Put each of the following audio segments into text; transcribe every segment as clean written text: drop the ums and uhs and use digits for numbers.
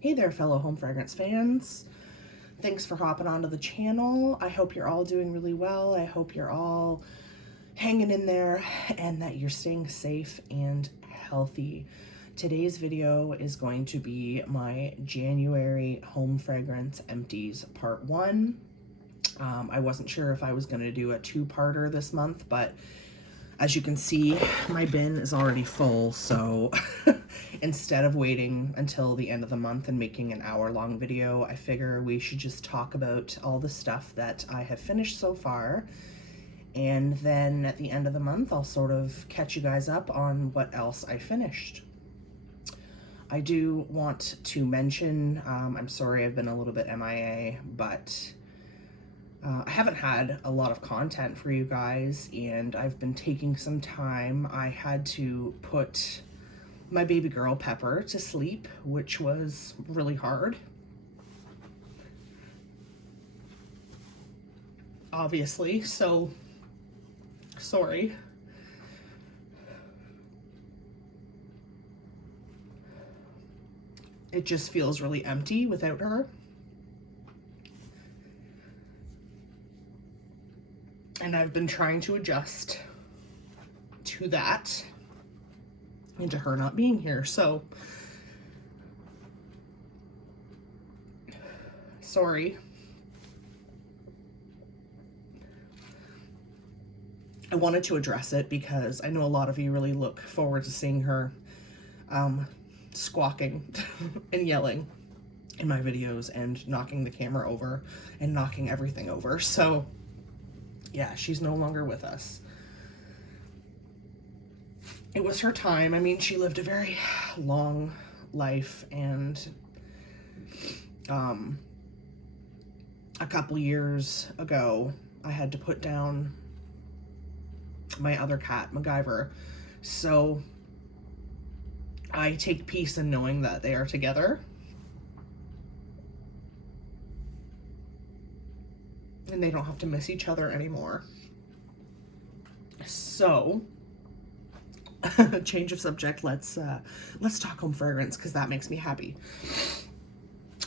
Hey there, fellow home fragrance fans. Thanks for hopping onto the channel. I hope you're all doing really well. I hope you're all hanging in there and that you're staying safe and healthy. Today's video is going to be my January home fragrance empties part 1. I wasn't sure if I was going to do a 2-parter this month, but as you can see, my bin is already full, so instead of waiting until the end of the month and making an hour-long video, I figure we should just talk about all the stuff that I have finished so far, and then at the end of the month, I'll sort of catch you guys up on what else I finished. I do want to mention, I'm sorry I've been a little bit MIA, but I haven't had a lot of content for you guys, and I've been taking some time. I had to put my baby girl Pepper to sleep, which was really hard. Obviously, so sorry. It just feels really empty without her. And I've been trying to adjust to that and to her not being here. So, sorry. I wanted to address it because I know a lot of you really look forward to seeing her squawking and yelling in my videos and knocking the camera over and knocking everything over. So, yeah, she's no longer with us. It was her time. I mean, she lived a very long life, and a couple years ago, I had to put down my other cat, MacGyver. So I take peace in knowing that they are together. And they don't have to miss each other anymore. So, change of subject, let's talk home fragrance, because that makes me happy.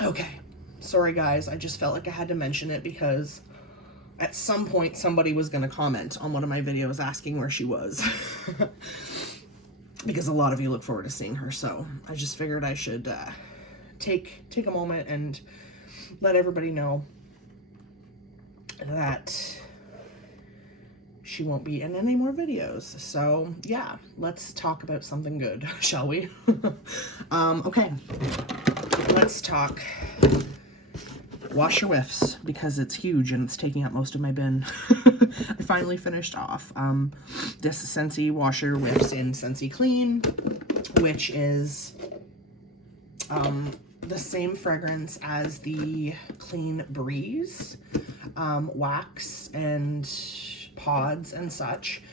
Okay, sorry guys, I just felt like I had to mention it because at some point somebody was going to comment on one of my videos asking where she was. Because a lot of you look forward to seeing her, so I just figured I should take a moment and let everybody know that she won't be in any more videos. So yeah, let's talk about something good, shall we? Okay, let's talk wash your whiffs, because it's huge and it's taking up most of my bin. I finally finished off this Scentsy washer whiffs in Scentsy Clean, which is the same fragrance as the Clean Breeze wax and pods and such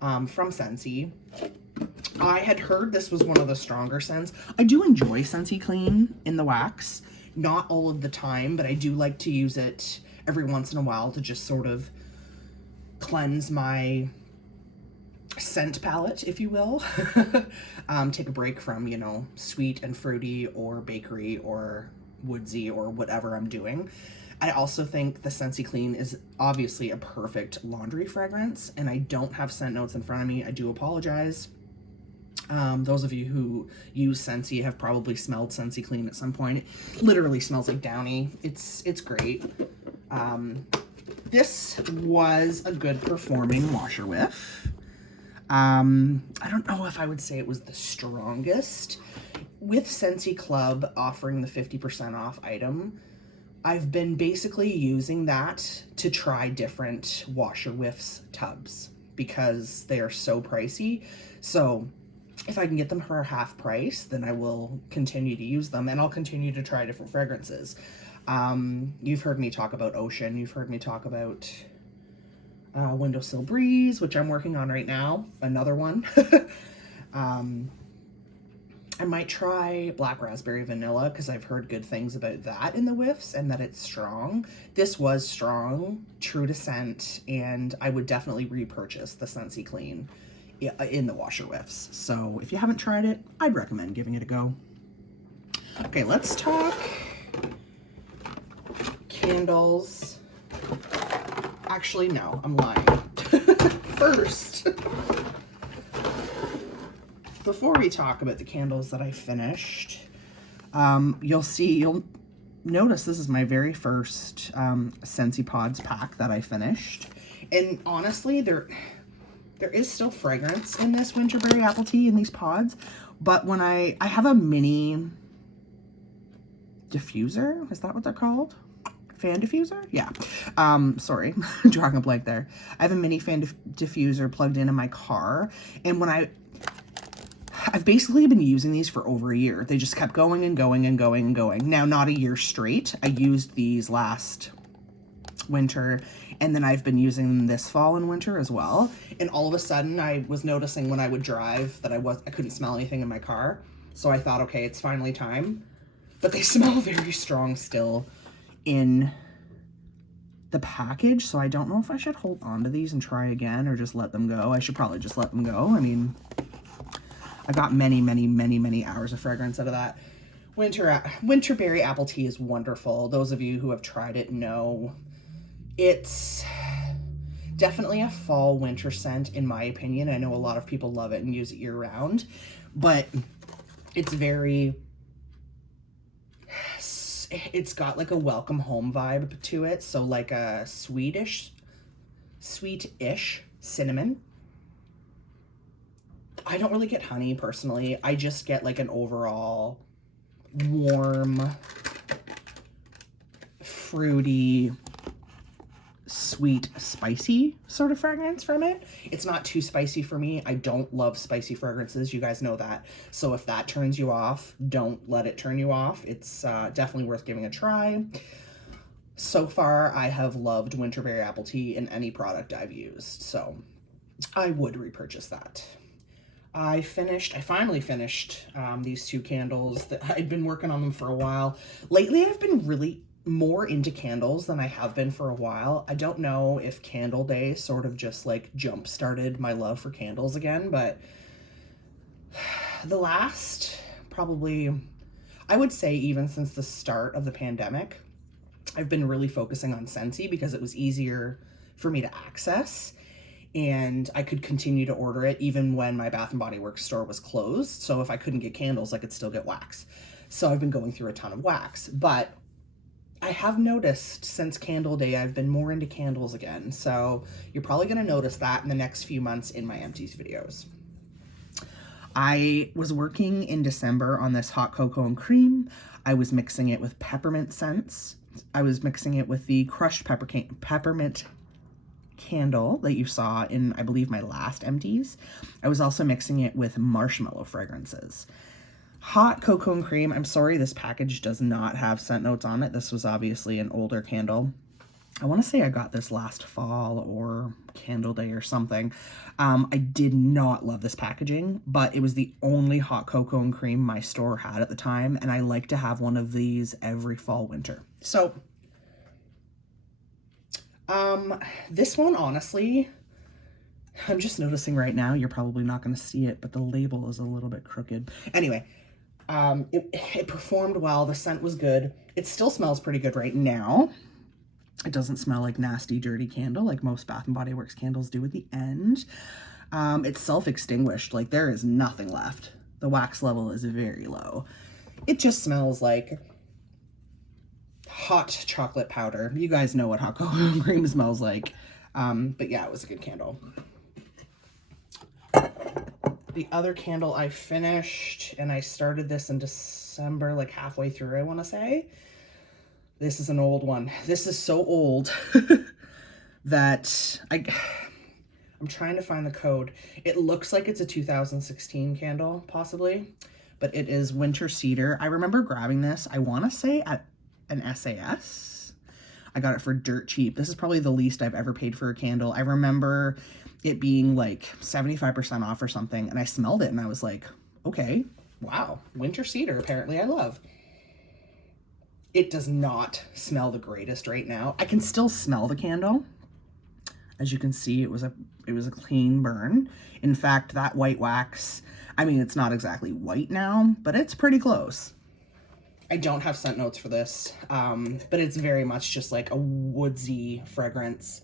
from Scentsy. I had heard this was one of the stronger scents. I do enjoy Scentsy Clean in the wax, not all of the time, but I do like to use it every once in a while to just sort of cleanse my scent palette, if you will. Take a break from, you know, sweet and fruity or bakery or woodsy or whatever I'm doing. I also think the Scentsy Clean is obviously a perfect laundry fragrance, and I don't have scent notes in front of me. I do apologize. Those of you who use Scentsy have probably smelled Scentsy Clean at some point. It literally smells like Downy. It's great. This was a good performing washer whiff. I don't know if I would say it was the strongest. With Scentsy Club offering the 50% off item, I've been basically using that to try different washer whiffs tubs because they are so pricey. So if I can get them for half price, then I will continue to use them, and I'll continue to try different fragrances. You've heard me talk about Ocean. You've heard me talk about Windowsill Breeze, which I'm working on right now. Another one. I might try Black Raspberry Vanilla because I've heard good things about that in the whiffs and that it's strong. This was strong, true to scent, and I would definitely repurchase the Scentsy Clean in the washer whiffs. So if you haven't tried it, I'd recommend giving it a go. Okay, let's talk candles. Actually, no, I'm lying. First, before we talk about the candles that I finished, you'll notice this is my very first Scentsy Pods pack that I finished. And honestly, there is still fragrance in this winterberry apple tea in these pods, but when I have a mini diffuser, is that what they're called? Fan diffuser? Yeah. Sorry, drawing a blank there. I have a mini fan diffuser plugged in my car, and when I've basically been using these for over a year. They just kept going and going and going and going. Now, not a year straight. I used these last winter, and then I've been using them this fall and winter as well. And all of a sudden, I was noticing when I would drive that I couldn't smell anything in my car. So I thought, okay, it's finally time. But they smell very strong still in the package, so I don't know if I should hold on to these and try again or just let them go. I should probably just let them go. I mean, I got many, many, many, many hours of fragrance out of that. Winterberry apple tea is wonderful. Those of you who have tried it know it's definitely a fall winter scent in my opinion. I know a lot of people love it and use it year round, but it's got like a welcome home vibe to it. So like a sweetish cinnamon. I don't really get honey personally. I just get like an overall warm, fruity, sweet, spicy sort of fragrance from it. It's not too spicy for me. I don't love spicy fragrances. You guys know that. So if that turns you off, don't let it turn you off. It's definitely worth giving a try. So far, I have loved Winterberry apple tea in any product I've used. So I would repurchase that. I finally finished these two candles. That I'd been working on them for a while. Lately, I've been really more into candles than I have been for a while. I don't know if Candle Day sort of just like jump-started my love for candles again, but the last probably, I would say even since the start of the pandemic, I've been really focusing on Scentsy because it was easier for me to access. And I could continue to order it even when my Bath & Body Works store was closed. So if I couldn't get candles, I could still get wax. So I've been going through a ton of wax. But I have noticed since Candle Day, I've been more into candles again. So you're probably going to notice that in the next few months in my Empties videos. I was working in December on this hot cocoa and cream. I was mixing it with peppermint scents. I was mixing it with the crushed peppermint candle that you saw in, I believe, my last Empties. I was also mixing it with marshmallow fragrances. Hot cocoa and cream. I'm sorry, this package does not have scent notes on it. This was obviously an older candle. I want to say I got this last fall or Candle Day or something. I did not love this packaging, but it was the only hot cocoa and cream my store had at the time, and I like to have one of these every fall, winter. So this one, honestly, I'm just noticing right now, you're probably not going to see it, but the label is a little bit crooked. Anyway, it performed well. The scent was good. It still smells pretty good right now. It doesn't smell like nasty, dirty candle like most Bath & Body Works candles do at the end. It's self-extinguished. Like, there is nothing left. The wax level is very low. It just smells like hot chocolate powder. You guys know what hot cocoa and cream smells like. But yeah, it was a good candle. The other candle I finished, and I started this in December, like halfway through, I want to say. This is an old one. This is so old that I'm trying to find the code. It looks like it's a 2016 candle, possibly, but it is Winter Cedar. I remember grabbing this, I want to say at an SAS. I got it for dirt cheap. This is probably the least I've ever paid for a candle. I remember it being like 75% off or something, and I smelled it and I was like, okay, wow, Winter Cedar, apparently I love. It does not smell the greatest right now. I can still smell the candle. As you can see, it was a clean burn. In fact, that white wax, I mean, it's not exactly white now, but it's pretty close. I don't have scent notes for this, but it's very much just like a woodsy fragrance.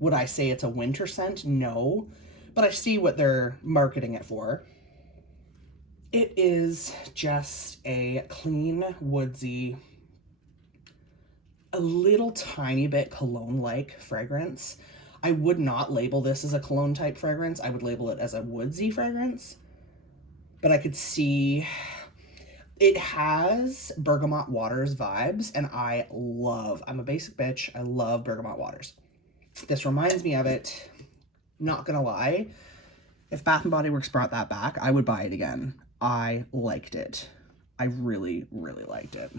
Would I say it's a winter scent? No, but I see what they're marketing it for. It is just a clean, woodsy, a little tiny bit cologne-like fragrance. I would not label this as a cologne type fragrance. I would label it as a woodsy fragrance. But I could see it has Bergamot Waters vibes, and I'm a basic bitch. I love Bergamot Waters. This reminds me of it. Not gonna lie. If Bath & Body Works brought that back, I would buy it again. I liked it. I really, really liked it.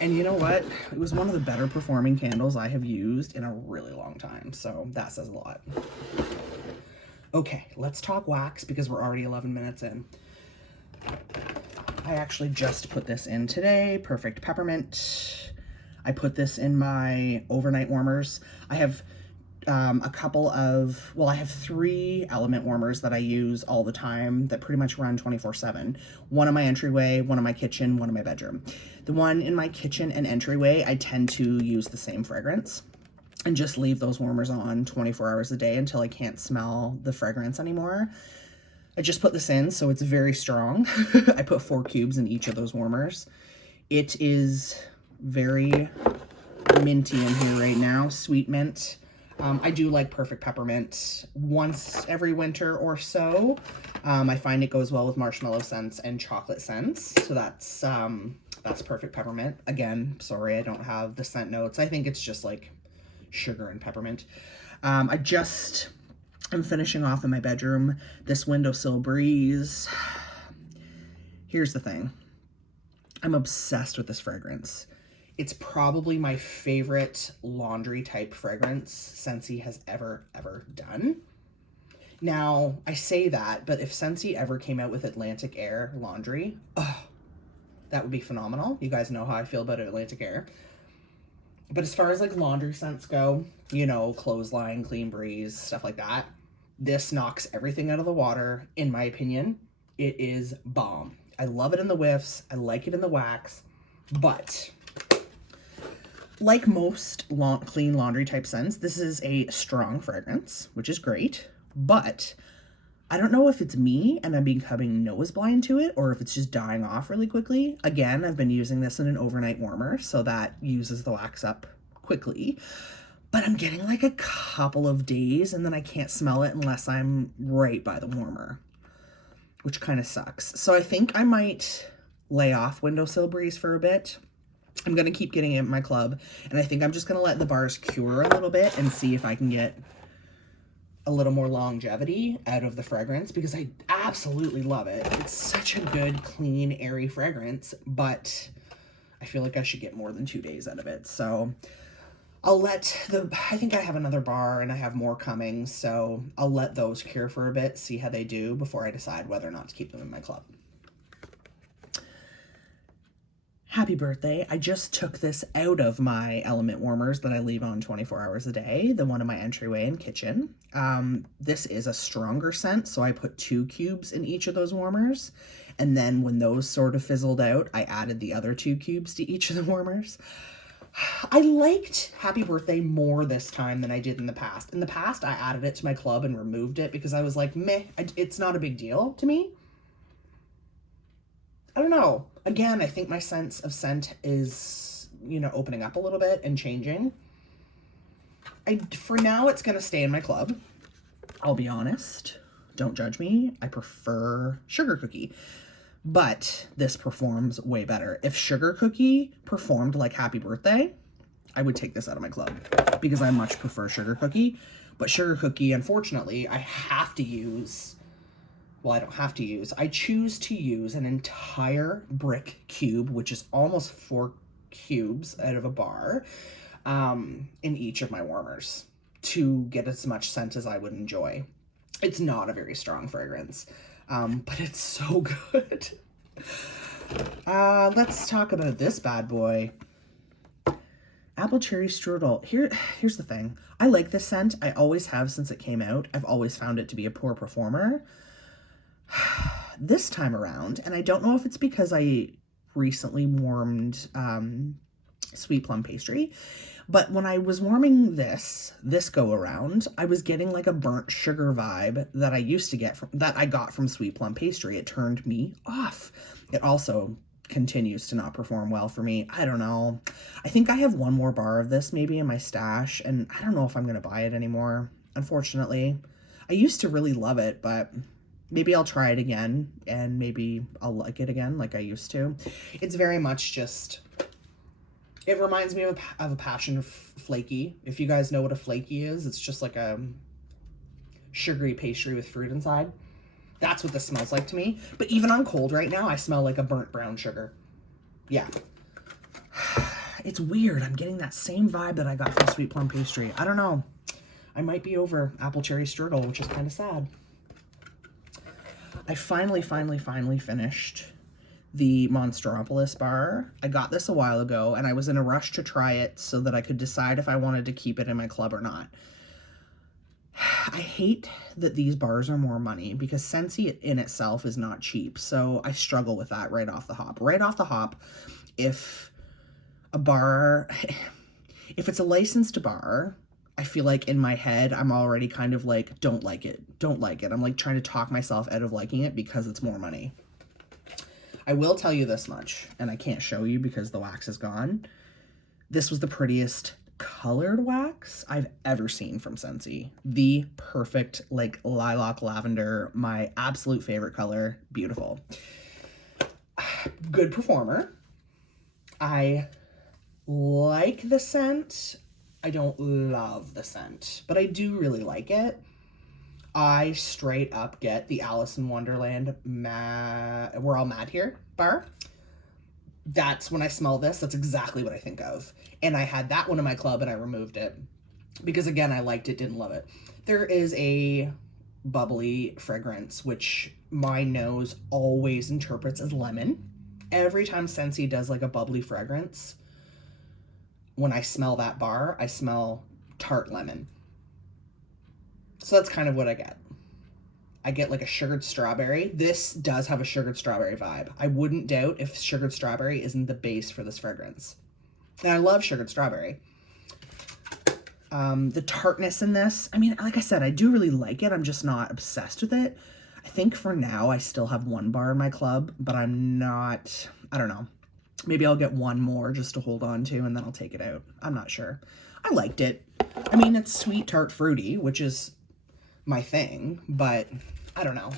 And you know what? It was one of the better performing candles I have used in a really long time. So that says a lot. Okay, let's talk wax because we're already 11 minutes in. I actually just put this in today. Perfect Peppermint. I put this in my overnight warmers. I have I have 3 element warmers that I use all the time that pretty much run 24/7. One in my entryway, one in my kitchen, one in my bedroom. The one in my kitchen and entryway, I tend to use the same fragrance and just leave those warmers on 24 hours a day until I can't smell the fragrance anymore. I just put this in, so it's very strong. I put 4 cubes in each of those warmers. It is very minty in here right now, sweet mint. I do like Perfect Peppermint once every winter or so. I find it goes well with marshmallow scents and chocolate scents. So that's Perfect Peppermint. Again, sorry, I don't have the scent notes. I think it's just like sugar and peppermint. I'm finishing off in my bedroom this Windowsill Breeze. Here's the thing. I'm obsessed with this fragrance. It's probably my favorite laundry type fragrance Scentsy has ever done. Now, I say that, but if Scentsy ever came out with Atlantic Air laundry, that would be phenomenal. You guys know how I feel about Atlantic Air. But as far as like laundry scents go, you know, Clothesline, Clean Breeze, stuff like that, this knocks everything out of the water, in my opinion. It is bomb. I love it in the whiffs. I like it in the wax, but like most clean laundry type scents, this is a strong fragrance, which is great, but I don't know if it's me and I'm becoming nose blind to it or if it's just dying off really quickly. Again, I've been using this in an overnight warmer, so that uses the wax up quickly, but I'm getting like a couple of days and then I can't smell it unless I'm right by the warmer, which kind of sucks. So I think I might lay off Windowsill Breeze for a bit. I'm going to keep getting it in my club, and I think I'm just going to let the bars cure a little bit and see if I can get a little more longevity out of the fragrance, because I absolutely love it. It's such a good, clean, airy fragrance, but I feel like I should get more than 2 days out of it. So I think I have another bar and I have more coming, so I'll let those cure for a bit, see how they do before I decide whether or not to keep them in my club. Happy birthday. I just took this out of my element warmers that I leave on 24 hours a day, the one in my entryway and kitchen. This is a stronger scent, so I put 2 cubes in each of those warmers. And then when those sort of fizzled out, I added the other 2 cubes to each of the warmers. I liked Happy Birthday more this time than I did in the past. In the past, I added it to my club and removed it because I was like, meh, it's not a big deal to me. I don't know. Again, I think my sense of scent is, you know, opening up a little bit and changing. For now, it's going to stay in my club. I'll be honest. Don't judge me. I prefer Sugar Cookie. But this performs way better. If Sugar Cookie performed like Happy Birthday, I would take this out of my club because I much prefer Sugar Cookie. But Sugar Cookie, unfortunately, I choose to use an entire brick cube, which is almost 4 cubes out of a bar, in each of my warmers to get as much scent as I would enjoy. It's not a very strong fragrance, but it's so good. Let's talk about this bad boy. Apple Cherry Strudel. Here's the thing. I like this scent. I always have since it came out. I've always found it to be a poor performer. This time around, and I don't know if it's because I recently warmed sweet plum pastry. But when I was warming this go around, I was getting like a burnt sugar vibe that I got from sweet plum pastry. It turned me off. It also continues to not perform well for me. I don't know. I think I have one more bar of this maybe in my stash, and I don't know if I'm going to buy it anymore, unfortunately. I used to really love it, but maybe I'll try it again, and maybe I'll like it again like I used to. It's very much just, it reminds me of a passion flaky. If you guys know what a flaky is, it's just like a sugary pastry with fruit inside. That's what this smells like to me. But even on cold right now, I smell like a burnt brown sugar. Yeah. It's weird. I'm getting that same vibe that I got from sweet plum pastry. I don't know. I might be over apple cherry strudel, which is kind of sad. I finally finished the Monstropolis bar. I got this a while ago, and I was in a rush to try it so that I could decide if I wanted to keep it in my club or not. I hate that these bars are more money because Scentsy in itself is not cheap. So I struggle with that right off the hop. Right off the hop, if it's a licensed bar, I feel like in my head, I'm already kind of like, don't like it. I'm like trying to talk myself out of liking it because it's more money. I will tell you this much, and I can't show you because the wax is gone. This was the prettiest colored wax I've ever seen from Scentsy. The perfect, like, lilac lavender, my absolute favorite color. Beautiful. Good performer. I like the scent. I don't love the scent, but I do really like it. I straight up get the Alice in Wonderland We're All Mad Here bar. That's when I smell this, that's exactly what I think of. And I had that one in my club and I removed it because, again, I liked it, didn't love it. There is a bubbly fragrance which my nose always interprets as lemon. Every time Scentsy does like a bubbly fragrance, when I smell that bar, I smell tart lemon. So that's kind of what I get. I get like a sugared strawberry. This does have a sugared strawberry vibe. I wouldn't doubt if sugared strawberry isn't the base for this fragrance. And I love sugared strawberry. The tartness in this, I mean, like I said, I do really like it. I'm just not obsessed with it. I think for now, I still have one bar in my club, but I'm not, I don't know. Maybe I'll get one more just to hold on to, and then I'll take it out. I'm not sure. I liked it. I mean, it's sweet, tart, fruity, which is my thing, but I don't know.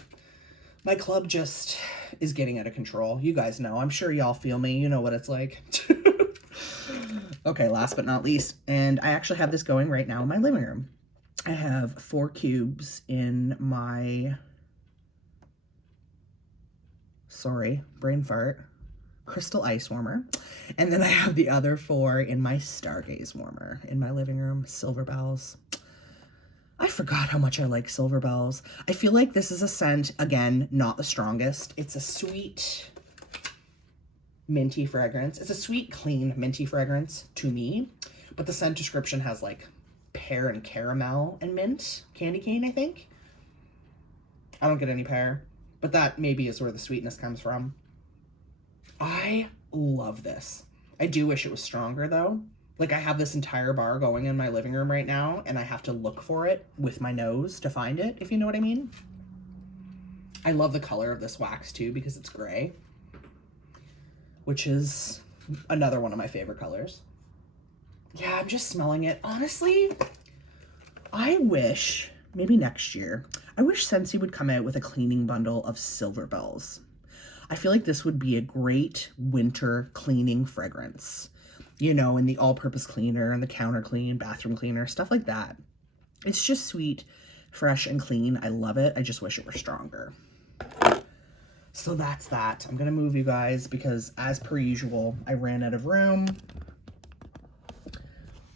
My club just is getting out of control. You guys know. I'm sure y'all feel me. You know what it's like. Okay, last but not least, and I actually have this going right now in my living room. I have 4 cubes in my, sorry, brain fart, crystal ice warmer. And then I have the other 4 in my Stargaze warmer in my living room, Silver Bells. I forgot how much I like Silver Bells. I feel like this is a scent, again, not the strongest. It's a sweet, minty fragrance. It's a sweet, clean, minty fragrance to me. But the scent description has like pear and caramel and mint. Candy cane, I think. I don't get any pear. But that maybe is where the sweetness comes from. I love this. I do wish it was stronger though. Like I have this entire bar going in my living room right now and I have to look for it with my nose to find it, if you know what I mean. I love the color of this wax too because it's gray, which is another one of my favorite colors. Yeah, I'm just smelling it. Honestly, I wish, maybe next year, I wish Scentsy would come out with a cleaning bundle of Silver Bells. I feel like this would be a great winter cleaning fragrance. You know, in the all-purpose cleaner and the counter clean, bathroom cleaner, stuff like that. It's just sweet, fresh, and clean. I love it. I just wish it were stronger. So that's that. I'm going to move you guys because, as per usual, I ran out of room.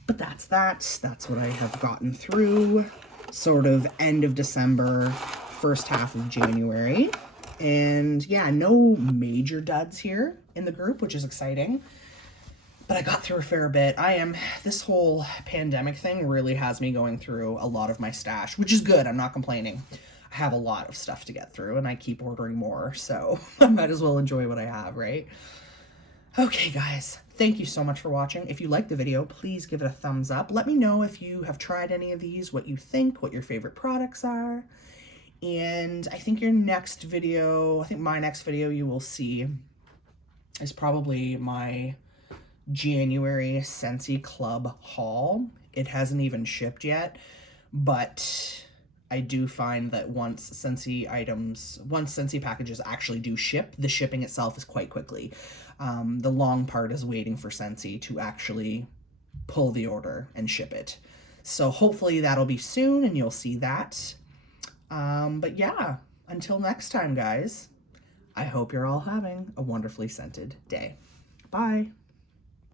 But that's that. That's what I have gotten through. Sort of end of December, first half of January. And yeah, no major duds here in the group, which is exciting. But I got through a fair bit. This whole pandemic thing really has me going through a lot of my stash, which is good. I'm not complaining. I have a lot of stuff to get through and I keep ordering more, so I might as well enjoy what I have, right? Okay, guys, thank you so much for watching. If you liked the video, please give it a thumbs up. Let me know if you have tried any of these, what you think, what your favorite products are. And I think my next video you will see is probably my January Scentsy Club haul. It hasn't even shipped yet, but I do find that once Scentsy packages actually do ship, the shipping itself is quite quickly. The long part is waiting for Scentsy to actually pull the order and ship it. So hopefully that'll be soon and you'll see that. But yeah, until next time, guys, I hope you're all having a wonderfully scented day. Bye.